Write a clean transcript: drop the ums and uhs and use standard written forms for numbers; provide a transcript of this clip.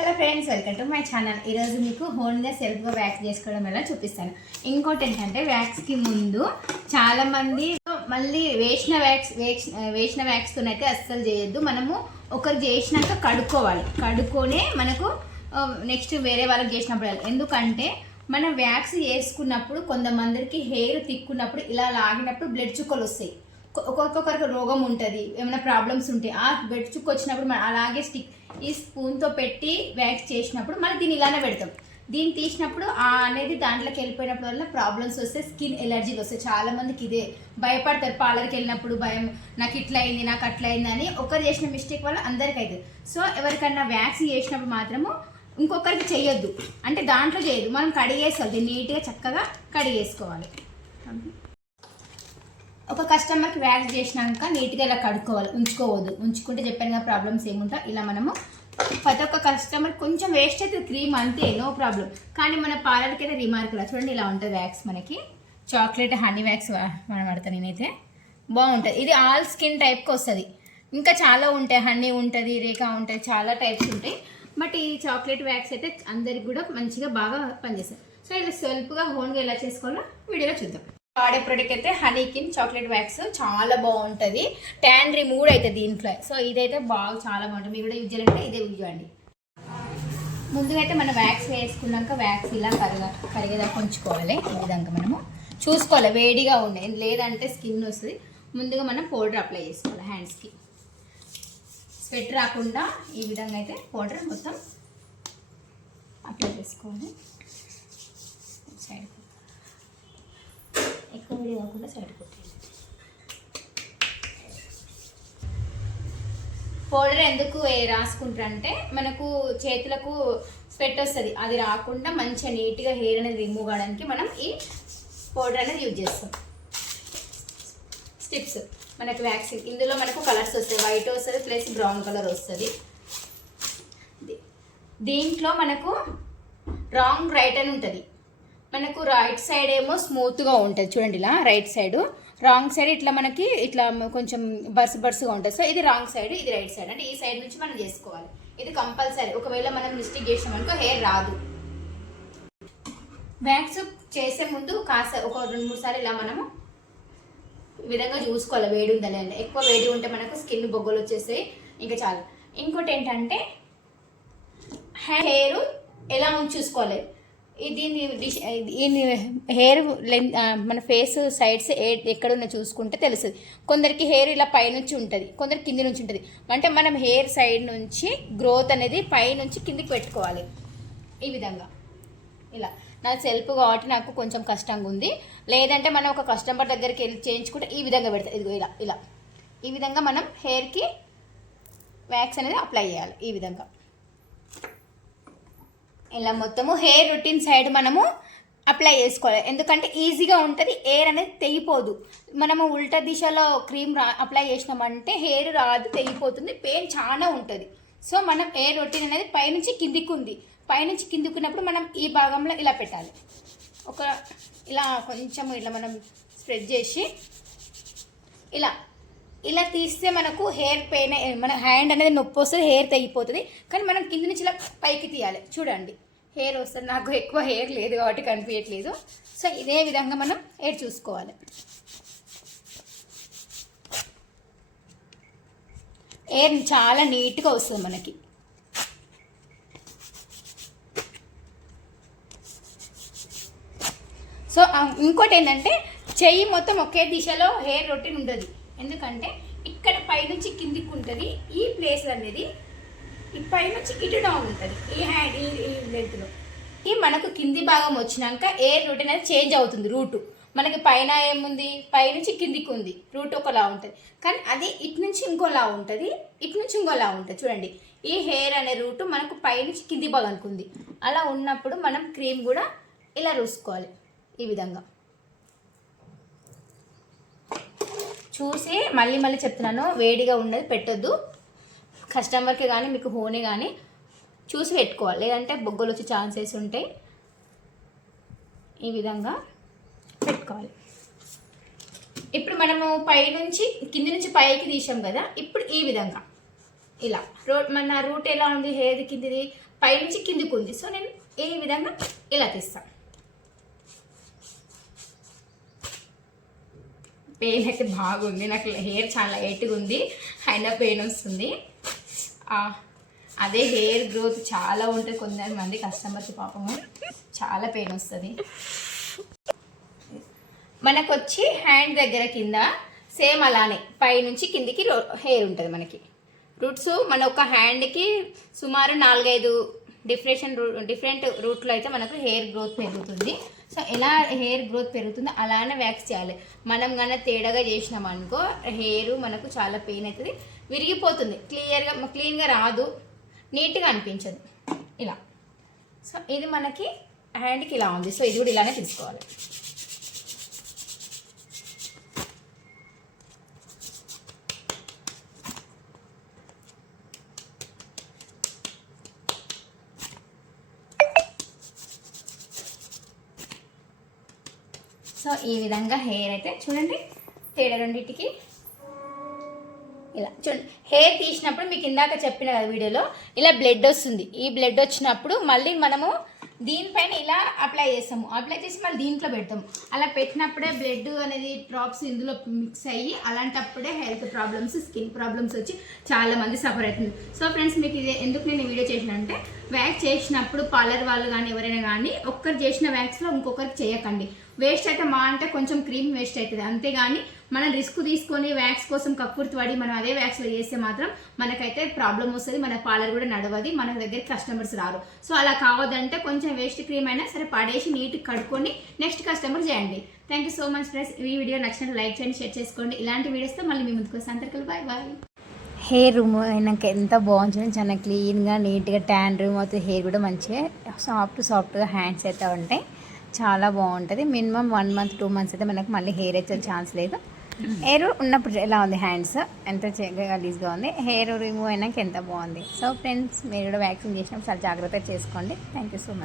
Hello friends, welcome to my channel. ఈరోజు మీకు హోన్గా సెల్ఫ్గా వ్యాక్స్ చేసుకోవడం ఎలా చూపిస్తాను. ఇంకోటి ఏంటంటే వ్యాక్స్కి ముందు చాలామంది మళ్ళీ వేసిన వ్యాక్స్తో అయితే అస్సలు చేయొద్దు. మనము ఒకరు చేసినాక కడుక్కొనే మనకు నెక్స్ట్ వేరే వాళ్ళకి చేసినప్పుడు ఎందుకంటే మనం వ్యాక్స్ చేసుకున్నప్పుడు కొంతమందికి హెయిర్ తిక్కున్నప్పుడు ఇలా లాగినప్పుడు బ్లడ్ చుక్కలు వస్తాయి. ఒక్కొక్కరికి రోగం ఉంటుంది, ఏమైనా ప్రాబ్లమ్స్ ఉంటాయి. ఆ బ్లడ్ చుక్క వచ్చినప్పుడు మనం అలాగే ఈ స్పూన్తో పెట్టి వ్యాక్స్ చేసినప్పుడు మనం దీన్ని ఇలానే పెడతాం. దీన్ని తీసినప్పుడు అనేది దాంట్లోకి వెళ్ళిపోయినప్పుడు వల్ల ప్రాబ్లమ్స్ వస్తాయి, స్కిన్ ఎలర్జీలు వస్తాయి. చాలామందికి ఇదే భయపడతారు. పార్లర్కి వెళ్ళినప్పుడు భయం, నాకు ఇట్లా అయింది, నాకు అట్లా అయింది అని ఒకరు చేసిన మిస్టేక్ వల్ల అందరికీ అవుతుంది. సో ఎవరికన్నా వ్యాక్స్ చేసినప్పుడు మాత్రము ఇంకొకరికి చేయొద్దు, అంటే దాంట్లో చేయొద్దు. మనం కడిగేసుకోవాలి, దీన్ని నీట్గా చక్కగా కడిగేసుకోవాలి. ఒక కస్టమర్కి వ్యాక్స్ చేసినాక నీట్గా ఇలా కడుక్కోవాలి, ఉంచుకుంటే చెప్పాను కదా ప్రాబ్లమ్స్ ఏముంటాయి. ఇలా మనము ప్రతి ఒక్క కస్టమర్ కొంచెం వేస్ట్ అయితే క్రీమ్ అంతే, నో ప్రాబ్లం. కానీ మన పార్లర్కి అయితే రిమార్క్ రా చూడండి, ఇలా ఉంటుంది వ్యాక్స్. మనకి చాక్లెట్ హనీ వ్యాక్స్ మనం వాడతాను నేనైతే, బాగుంటుంది. ఇది ఆల్ స్కిన్ టైప్కి వస్తుంది. ఇంకా చాలా ఉంటాయి, హనీ ఉంటుంది, రేఖా ఉంటుంది, చాలా టైప్స్ ఉంటాయి. బట్ ఈ చాక్లెట్ వ్యాక్స్ అయితే అందరికి కూడా మంచిగా బాగా పనిచేస్తుంది. సో ఇలా సెల్ఫ్గా హోన్గా ఎలా చేసుకోవాలో వీడియోలో చూద్దాం. వాడే ప్రోడక్ట్ అయితే హనీకిన్ చాక్లెట్ వ్యాక్స్ చాలా బాగుంటుంది, ట్యాన్ రిమూవ్ అవుతుంది దీంట్లో. సో ఇదైతే చాలా బాగుంటుంది. మీరు కూడా యూజ్ చేయాలంటే ఇదే యూజ్ చేయండి. ముందుగా అయితే మనం వ్యాక్స్ వేసుకున్నాక వ్యాక్స్ ఇలా కరిగేదాకా ఉంచుకోవాలి. ఈ విధంగా మనము చూసుకోవాలి, వేడిగా ఉండే లేదంటే స్కిన్ వస్తుంది. ముందుగా మనం పౌడర్ అప్లై చేసుకోవాలి హ్యాండ్స్కి, స్వెట్ రాకుండా ఈ విధంగా అయితే పౌడర్ మొత్తం అప్లై చేసుకోవాలి. సైడ్ ఎక్కువ వేడి కాకుండా సైడ్ కొట్టేది. పౌడర్ ఎందుకు రాసుకుంటారంటే మనకు చేతులకు స్వెట్ వస్తుంది, అది రాకుండా మంచిగా నీట్గా హెయిర్ అనేది రిమూవ్ కావడానికి మనం ఈ పౌడర్ అనేది యూజ్ చేస్తాం. స్టిప్స్ మనకు వ్యాక్సింగ్, ఇందులో మనకు కలర్స్ వస్తాయి, వైట్ వస్తుంది ప్లస్ బ్రౌన్ కలర్ వస్తుంది. దీంట్లో మనకు రాంగ్ రైట్ అని ఉంటుంది. మనకు రైట్ సైడ్ ఏమో స్మూత్గా ఉంటుంది చూడండి, ఇలా రైట్ సైడ్. రాంగ్ సైడ్ ఇట్లా మనకి ఇట్లా కొంచెం బర్స్గా ఉంటుంది. సో ఇది రాంగ్ సైడ్, ఇది రైట్ సైడ్. అంటే ఈ సైడ్ నుంచి మనం చేసుకోవాలి. ఇది కంపల్సరీ. ఒకవేళ మనం మిస్టేక్ చేసినామనుకో హెయిర్ రాదు. వ్యాక్స్ చేసే ముందు కాస్త ఒక 2-3 సార్లు ఇలా మనము ఈ విధంగా చూసుకోవాలి, వేడి ఉందని. అంటే ఎక్కువ వేడి ఉంటే మనకు స్కిన్ బొగ్గలు వచ్చేస్తాయి, ఇంకా చాలా. ఇంకోటి ఏంటంటే హెయిర్ ఎలా చూసుకోవాలి. దీన్ని హెయిర్ లెంత్ మన ఫేస్ సైడ్స్ ఎక్కడున్నా చూసుకుంటే తెలుస్తుంది. కొందరికి హెయిర్ ఇలా పైనుంచి ఉంటుంది, కొందరికి కింది నుంచి ఉంటుంది. అంటే మనం హెయిర్ సైడ్ నుంచి గ్రోత్ అనేది పైనుంచి కిందికి పెట్టుకోవాలి. ఈ విధంగా ఇలా నా సెల్ఫ్ కాబట్టి నాకు కొంచెం కష్టంగా ఉంది. లేదంటే మనం ఒక కస్టమర్ దగ్గరికి వెళ్ళి చేయించుకుంటే ఈ విధంగా పెడతాం. ఇదిగో ఇలా ఈ విధంగా మనం హెయిర్కి వ్యాక్స్ అనేది అప్లై చేయాలి. ఈ విధంగా ఇలా మొత్తము హెయిర్ రొటీన్ సైడ్ మనము అప్లై చేసుకోవాలి. ఎందుకంటే ఈజీగా ఉంటుంది, హెయిర్ అనేది తెగిపోదు. మనము ఉల్టా దిశలో క్రీమ్ అప్లై చేసినామంటే హెయిర్ రాదు, తెగిపోతుంది, పెయిన్ చాలా ఉంటుంది. సో మనం హెయిర్ రొటీన్ అనేది పైనుంచి కిందికి ఉంది. పైనుంచి కిందికి ఉన్నప్పుడు మనం ఈ భాగంలో ఇలా పెట్టాలి. ఇలా కొంచెం ఇలా మనం స్ప్రెడ్ చేసి ఇలా తీస్తే మనకు హెయిర్ పెయిన్, మన హ్యాండ్ అనేది నొప్పి వస్తుంది, హెయిర్ తెగిపోతుంది. కానీ మనం కింద నుంచి ఇలా పైకి తీయాలి. చూడండి హెయిర్ వస్తుంది. నాకు ఎక్కువ హెయిర్ లేదు కాబట్టి కనిపించట్లేదు. సో ఇదే విధంగా మనం హెయిర్ చూసుకోవాలి. హెయిర్ చాలా నీట్గా వస్తుంది మనకి. సో ఇంకోటి ఏంటంటే చెయ్యి మొత్తం ఒకే దిశలో హెయిర్ రొటీన్ ఉండదు. ఎందుకంటే ఇక్కడ పైనుంచి కిందికి ఉంటుంది ఈ ప్లేస్ అనేది, ఈ పైనుంచి ఇటు డౌన్ ఉంటుంది ఈ హ్యాండ్ ఈ లెంత్లో. ఈ మనకు కింది భాగం వచ్చినాక హెయిర్ రొటీన్ అనేది చేంజ్ అవుతుంది. రూటు మనకి పైన ఏముంది, పైనుంచి కిందికి ఉంది, రూట్ ఒకలా ఉంటుంది. కానీ అది ఇటు నుంచి ఇంకోలా ఉంటుంది, ఇటు నుంచి ఇంకోలా ఉంటుంది. చూడండి ఈ హెయిర్ అనే రూటు మనకు పైనుంచి కింది భాగానికి ఉంది. అలా ఉన్నప్పుడు మనం క్రీమ్ కూడా ఇలా రూసుకోవాలి. ఈ విధంగా చూసి మళ్ళీ చెప్తున్నాను, వేడిగా ఉన్నది పెట్టొద్దు. కస్టమర్కి కానీ మీకు హోనే కానీ చూసి పెట్టుకోవాలి, లేదంటే బొగ్గలు వచ్చే ఛాన్సెస్ ఉంటాయి. ఈ విధంగా పెట్టుకోవాలి. ఇప్పుడు మనము పై నుంచి కింది నుంచి పైకి తీసాం కదా, ఇప్పుడు ఈ విధంగా ఇలా మన రూట్ ఎలా ఉంది, హెయిర్ కిందిది పైనుంచి కిందికి ఉంది. సో నేను ఈ విధంగా ఇలా తీస్తాను. పెయిన్ అయితే బాగుంది, నాకు హెయిర్ చాలా లైట్గా ఉంది, అయినా పెయిన్ వస్తుంది. అదే హెయిర్ గ్రోత్ చాలా ఉంటుంది కొంతమంది కస్టమర్స్, పాపము చాలా పెయిన్ వస్తుంది. మనకు వచ్చి హ్యాండ్ దగ్గర కింద సేమ్ అలానే పైనుంచి కిందికి హెయిర్ ఉంటుంది. మనకి రూట్స్ మన ఒక హ్యాండ్కి సుమారు 4-5 డిఫరెంట్ రూట్లో అయితే మనకు హెయిర్ గ్రోత్ పెరుగుతుంది. సో ఎలా హెయిర్ గ్రోత్ పెరుగుతుందో అలానే వ్యాక్స్ చేయాలి. మనం కానీ తేడాగా చేసినాం అనుకో హెయిర్ మనకు చాలా పెయిన్ అవుతుంది, విరిగిపోతుంది, క్లీన్గా రాదు, నీట్గా అనిపించదు ఇలా. సో ఇది మనకి హ్యాండ్కి ఇలా ఉంది. సో ఇది కూడా ఇలానే తీసుకోవాలి. సో ఈ విధంగా హెయిర్ అయితే చూడండి, తేడా రెండింటికి ఇలా చూడండి. హెయిర్ తీసినప్పుడు మీకు ఇందాక చెప్పిన కదా వీడియోలో, ఇలా బ్లడ్ వస్తుంది. ఈ బ్లడ్ వచ్చినప్పుడు మళ్ళీ మనము దీనిపైన ఇలా అప్లై చేస్తాము, అప్లై చేసి మళ్ళీ దీంట్లో పెడతాము. అలా పెట్టినప్పుడే బ్లడ్ అనేది డ్రాప్స్ ఇందులో మిక్స్ అయ్యి అలాంటప్పుడే హెల్త్ ప్రాబ్లమ్స్, స్కిన్ ప్రాబ్లమ్స్ వచ్చి చాలామంది సఫర్ అవుతుంది. సో ఫ్రెండ్స్, మీకు ఇది ఎందుకు నేను వీడియో చేసినంటే, వ్యాక్స్ చేసినప్పుడు పార్లర్ వాళ్ళు కానీ ఎవరైనా కానీ ఒక్కరు చేసిన వ్యాక్స్లో ఇంకొకరికి చేయకండి. వేస్ట్ అయితే మా అంటే కొంచెం క్రీమ్ వేస్ట్ అవుతుంది, అంతేగాని మనం రిస్క్ తీసుకొని వ్యాక్స్ కోసం కక్కుర్తి పడి మనం అదే వ్యాక్స్లో చేస్తే మాత్రం మనకైతే ప్రాబ్లం వస్తుంది, మన పార్లర్ కూడా నడవది, మన దగ్గర కస్టమర్స్ రారు. సో అలా కావద్దంటే కొంచెం వేస్ట్ క్రీమ్ అయినా సరే పడేసి నీట్గా కడుక్కొని నెక్స్ట్ కస్టమర్ చేయండి. Thank you so much friends. ఈ వీడియో నచ్చినట్టు లైక్ చేయండి, షేర్ చేసుకోండి. ఇలాంటి వీడియోస్తో మళ్ళీ మీ ముందుకు వస్తాను. అందరికీ బాయ్ బాయ్. హెయిర్ రిమూవ్ అయినాక ఎంత బాగుంటుంది, చాలా క్లీన్గా నీట్గా ట్యాన్ రిమూవ్ అవుతుంది. హెయిర్ కూడా మంచిగా సాఫ్ట్గా హ్యాండ్స్ అయితే ఉంటాయి, చాలా బాగుంటుంది. మినిమం 1 month 2 months అయితే మనకు మళ్ళీ హెయిర్ వచ్చే ఛాన్స్ లేదు. హెయిర్ ఉన్నప్పుడు ఎలా ఉంది, హ్యాండ్స్ ఎంత గలీజ్గా ఉంది, హెయిర్ రిమూవ్ అయినాక ఎంత బాగుంది. సో ఫ్రెండ్స్, మీరు కూడా వ్యాక్సిన్ చేసినప్పుడు చాలా జాగ్రత్తగా చేసుకోండి. Thank you so much.